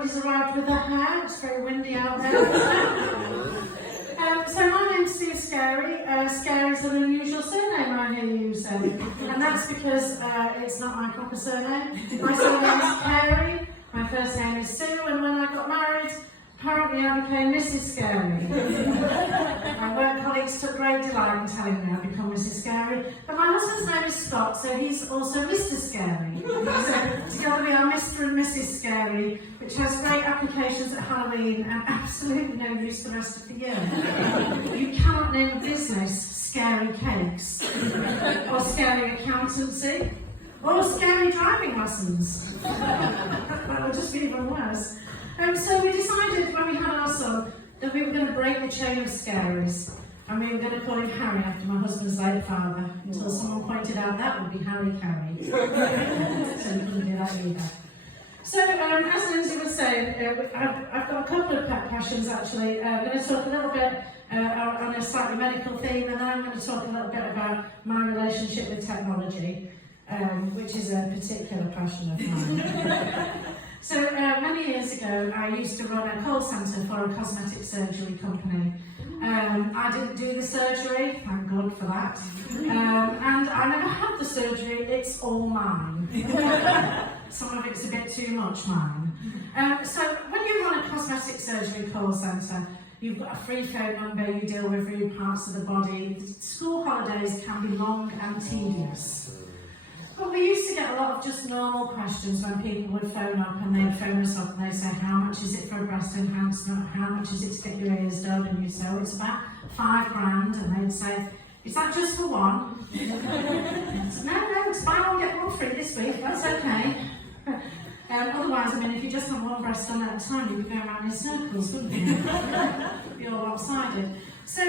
everybody's arrived with their hair. It's very windy out there. So my name's Sue Scary. Scary is an unusual surname I hear you say. And that's because it's not my proper surname. My surname is Carey, my first name is Sue, and when I got married, apparently I became Mrs. Scary. My work colleagues took great delight in telling me I'd become Mrs. Scary. But my husband's name is Scott, so he's also Mr. Scary. So together we are Mr. and Mrs. Scary, which has great applications at Halloween and absolutely no use the rest of the year. You cannot name a business Scary Cakes, or Scary Accountancy, or Scary Driving Lessons. That would just be even worse. So we decided when we had our son that we were going to break the chain of scaries, and we were going to call him Harry after my husband's late father, until someone pointed out that would be Harry Carey. So we couldn't do that either. So as Lindsay was saying, I've got a couple of pet passions actually. I'm going to talk a little bit on a slightly medical theme, and then I'm going to talk a little bit about my relationship with technology, which is a particular passion of mine. So many years ago, I used to run a call centre for a cosmetic surgery company. I didn't do the surgery, thank God for that. And I never had the surgery, it's all mine. Some of it's a bit too much mine. So when you run a cosmetic surgery call centre, you've got a free phone number, you deal with rude parts of the body. School holidays can be long and tedious. But we used to get a lot of just normal questions when people would phone up, and they'd phone us up and they'd say, how much is it for a breast enhancement? How much is it to get your ears done? And you'd say, oh, it's about £5,000. And they'd say, is that just for one? No, it's buy one, get one free this week, that's okay. Otherwise, I mean, if you just have one breast done at a time, you'd go around in circles, wouldn't you? It'd be all lopsided. So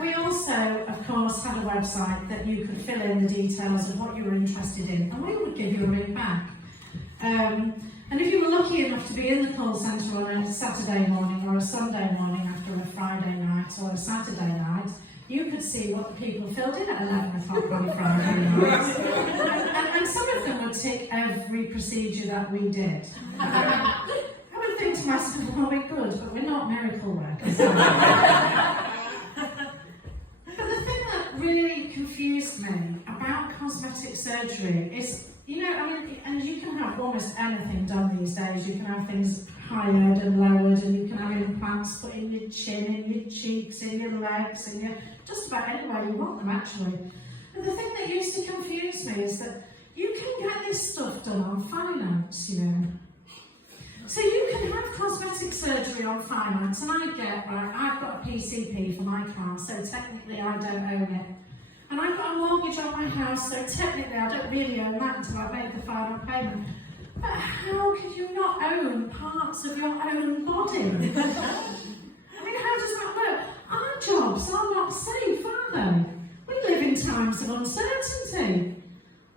we also, of course, had a website that you could fill in the details of what you were interested in, and we would give you a ring back. And if you were lucky enough to be in the call centre on a Saturday morning or a Sunday morning after a Friday night or a Saturday night, you could see what the people filled in at 11 o'clock on a Friday night. And some of them would tick every procedure that we did. I would think to myself, well, we're good, but we're not miracle workers. Really confused me about cosmetic surgery is, you know, I mean, and you can have almost anything done these days. You can have things highered and lowered, and you can have implants put in your chin, in your cheeks, in your legs, in your, just about anywhere you want them actually. And the thing that used to confuse me is that you can get this stuff done on finance, you know. So you can have cosmetic surgery on finance, and I get, right, I've got a PCP for my car, so technically I don't own it. And I've got a mortgage on my house, so technically I don't really own that until I make the final payment. But how can you not own parts of your own body? I mean, how does that work? Our jobs are not safe, are they? We live in times of uncertainty.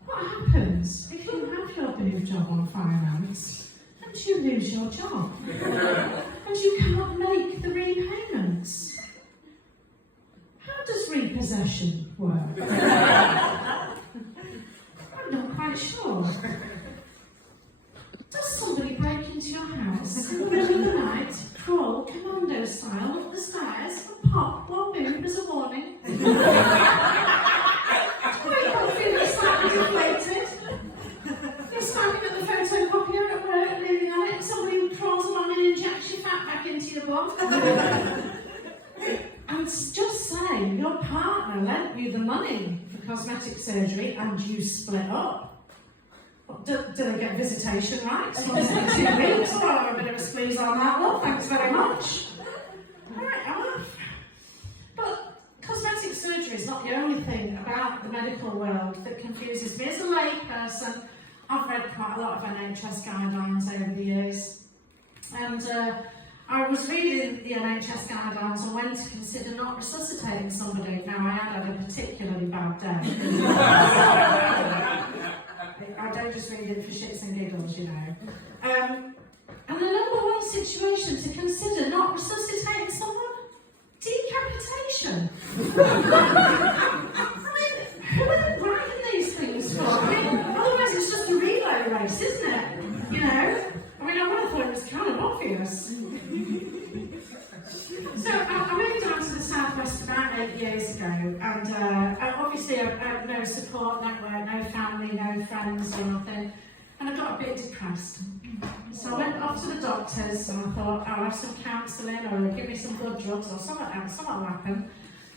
What happens if you have your big job on finance? And you lose your job, and you cannot make the repayments. How does repossession work? I'm not quite sure. Does somebody break into your house in the middle of the night, crawl commando style up the stairs, and pop one move as a warning? Wake up feeling slightly deflated. You're standing at the photocopier at work, leaning on it, somebody crawls along and injects your fat back into your bum. And just say your partner lent you the money for cosmetic surgery and you split up. Do they get visitation rights once in 2 weeks? Or a bit of a squeeze on that one, thanks very much. Alright, I'm off. But cosmetic surgery is not the only thing about the medical world that confuses me. As a lay person, I've read quite a lot of NHS guidelines over the years, and I was reading the NHS guidelines on when to consider not resuscitating somebody. Now, I had a particularly bad day. I don't just read it for shits and giggles, you know. And the number one situation to consider not resuscitating someone? Decapitation. I mean, who are they writing these things for? I mean, otherwise it's just a relay race, isn't it? You know? I mean, I would have thought it was kind of obvious. obvious. So I moved down to the southwest about 8 years ago, and obviously I had no support network, no family, no friends or nothing, and I got a bit depressed. So I went off to the doctors and I thought, I'll have some counselling or they'll give me some blood drugs or something will happen.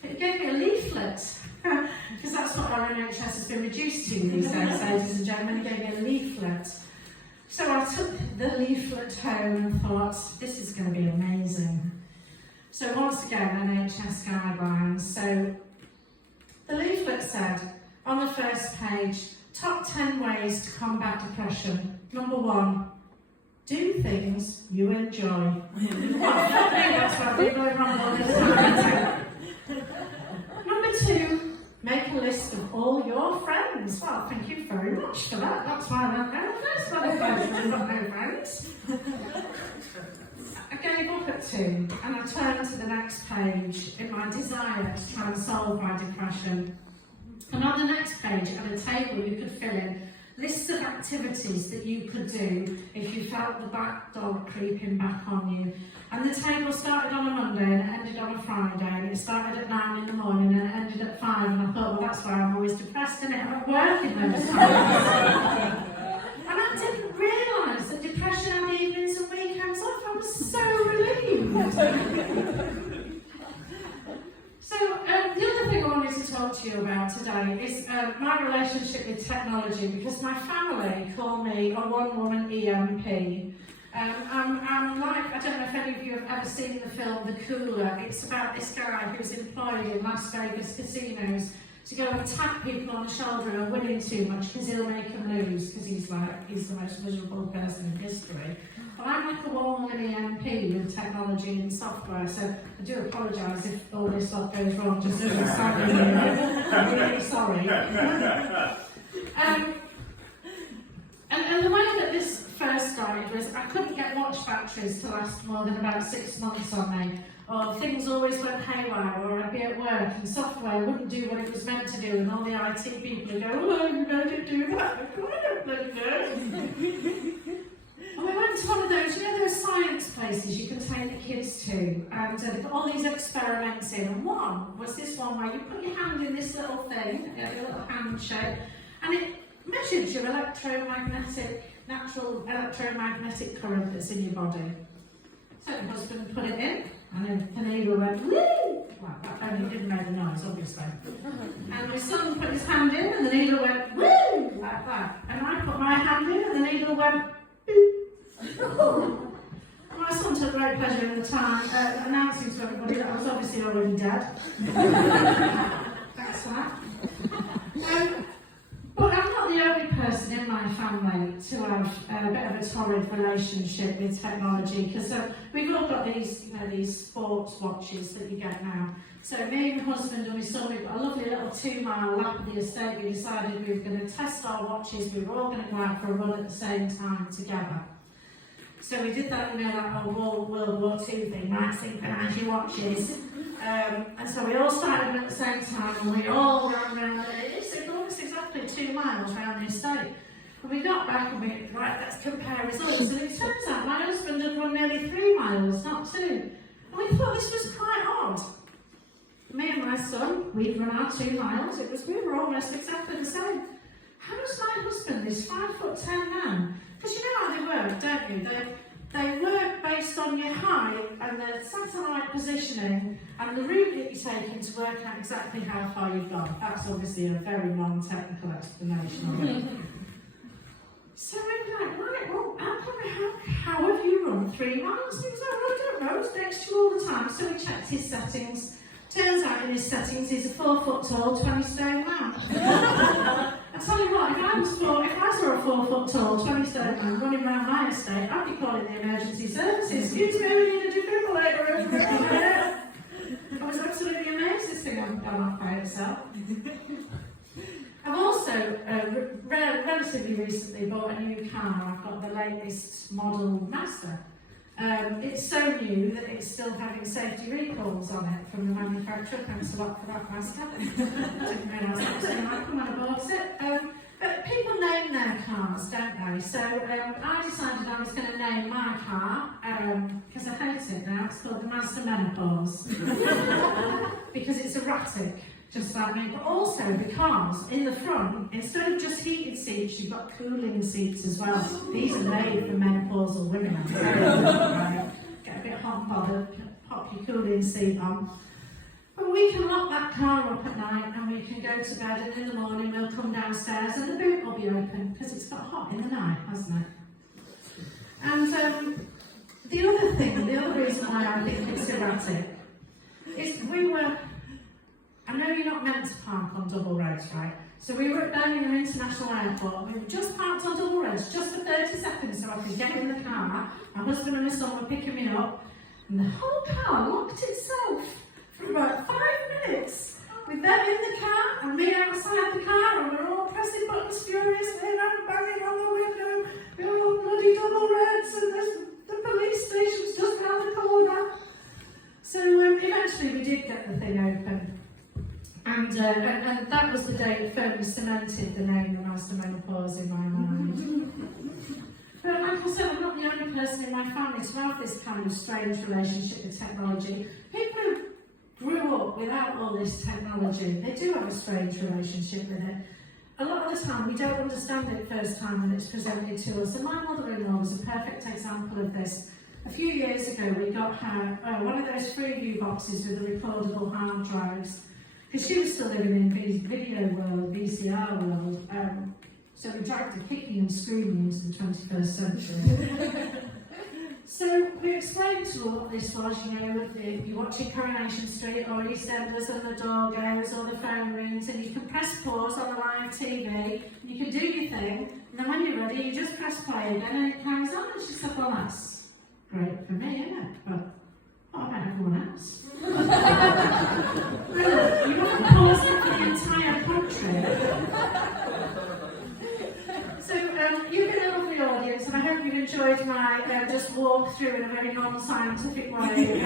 It gave me a leaflet, because that's what our NHS has been reduced to these days, ladies and gentlemen. It gave me a leaflet. So I took the leaflet home and thought, this is going to be amazing. So once again, NHS guidelines. So the leaflet said, on the first page, top 10 ways to combat depression. Number 1, do things you enjoy. That's what I've been going on all this time. Number 2, make a list of all your friends. Well, thank you very much for that. That's why I don't know the first one of those. I've got no friends. I gave up at 2 and I turned to the next page in my desire to try and solve my depression. And on the next page, at a table, you could fill in lists of activities that you could do if you felt the back dog creeping back on you. And the table started on a Monday and it ended on a Friday, and it started at 9 in the morning and it ended at 5, and I thought, well, that's why I'm always depressed, isn't it? I'm at work in those times. And I didn't realise that depression had evenings and weekends off. I was so relieved. So the other thing I wanted to talk to you about today is my relationship with technology, because my family call me a one-woman EMP. I'm like, I don't know if any of you have ever seen the film The Cooler. It's about this guy who's employed in Las Vegas casinos to go and tap people on the shoulder who are winning too much because he'll make them lose, because he's the most miserable person in history. But I'm like a one-woman EMP with technology and software, so I do apologise if all this stuff goes wrong, just as it's starting here. I'm really sorry. And the way that this first started was I couldn't get watch batteries to last more than about 6 months on me, or things always went haywire, or I'd be at work and software wouldn't do what it was meant to do, and all the IT people would go, oh, you know, didn't do that. I don't bloody know. And we went to one of those, you know, those science places you can take the kids to, and they've got all these experiments in, and one was this one where you put your hand in this little thing, your little hand shape, and it measures your natural electromagnetic current that's in your body. So my husband put it in, and then the needle went, woo! Well, that only didn't make a noise, obviously. And my son put his hand in, and the needle went, woo! Like that. And I put my hand in, and the needle went, my son took great pleasure in the time announcing to everybody that I was obviously already dead. Thanks for that. But I'm not the only person in my family to have a bit of a torrid relationship with technology, because we've all got these, you know, these sports watches that you get now. So me and my husband and my son, we've got a lovely little 2-mile lap of the estate. We decided we were going to test our watches. We were all going to go out for a run at the same time together. So we did that, you know, that whole World War II thing, right, synchronise your watches. And so we all started at the same time, and we all ran around, it's almost exactly 2 miles around the estate. And we got back and we, right, let's compare results. And it turns out my husband had run nearly 3 miles, not 2. And we thought this was quite odd. Me and my son, we'd run our 2 miles, we were almost exactly the same. How does my husband, this 5'10" man, because you know how they work, don't you? They work based on your height and the satellite positioning and the route that you're taking to work out exactly how far you've gone. That's obviously a very non-technical explanation of it. So we're like, right, well, how have you run 3 miles? Things like, well, I don't know, it's next to you all the time. So we checked his settings. Turns out in his settings he's a 4 foot tall, 20 stone man. I tell you what, if I saw a 4 foot tall, 20 stone man running around my estate, I'd be calling the emergency services. Excuse me, we need a defibrillator over there. I was absolutely amazed this thing hadn't gone off by itself. I've also relatively recently bought a new car. I've got the latest model Mazda. It's so new that it's still having safety recalls on it from the manufacturer. Thanks a lot for that, Mazda. Didn't realise that was going to happen when I bought it. But people name their cars, don't they? So I decided I was going to name my car because I hate it now, it's called the master menopause. Because it's erratic, just like me, but also because in the front, instead of just heated seats, you've got cooling seats as well. These are made for menopausal women, I'm telling you, right? Get a bit hot and bothered, pop your cooling seat on. But we can lock that car up at night and we can go to bed, and in the morning we'll come downstairs and the boot will be open because it's got hot in the night, hasn't it? And the other reason why I think it's erratic is I know you're not meant to park on double roads, right? So we were at Birmingham International Airport and we were just parked on double roads just for 30 seconds so I could get in the car. My husband and my son were picking me up and the whole car locked itself for about 5 minutes with them in the car and me outside the car, and we're all pressing buttons furiously and banging on the window. We're all bloody double reds and the police station's just round the corner. So eventually we did get the thing open. And that was the day it firmly cemented the name of master menopause in my mind. But like I said, I'm not the only person in my family to have this kind of strange relationship with technology. People who grew up without all this technology, they do have a strange relationship with it. A lot of the time we don't understand it first time when it's presented to us, and my mother-in-law was a perfect example of this. A few years ago we got her one of those Freeview boxes with the recordable hard drives, because she was still living in video world, VCR world, so we dragged her kicking and screaming into the 21st century. So we explained to her what this was, you know, if you're watching Coronation Street or EastEnders and the door goes or the phone rings, and you can press pause on the live TV, you can do your thing, and then when you're ready you just press play again and it carries on. And she said, well, that's great for me, isn't it? But what about everyone else? Well, you want to pause it for the entire country. So you've been a lovely audience, and I hope you've enjoyed my just walk through in a very non-scientific way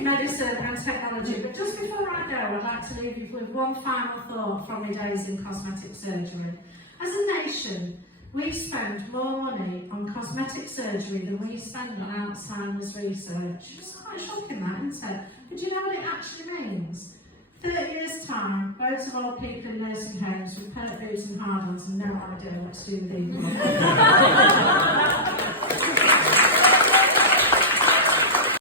medicine and technology. But just before I go, I'd like to leave you with one final thought from my days in cosmetic surgery. As a nation, we spend more money on cosmetic surgery than we spend on Alzheimer's research. It's quite shocking, that, isn't it? But do you know what it actually means? 30 years' time, loads of old people in nursing homes with pert boots and hard-ons and no idea what to do with either.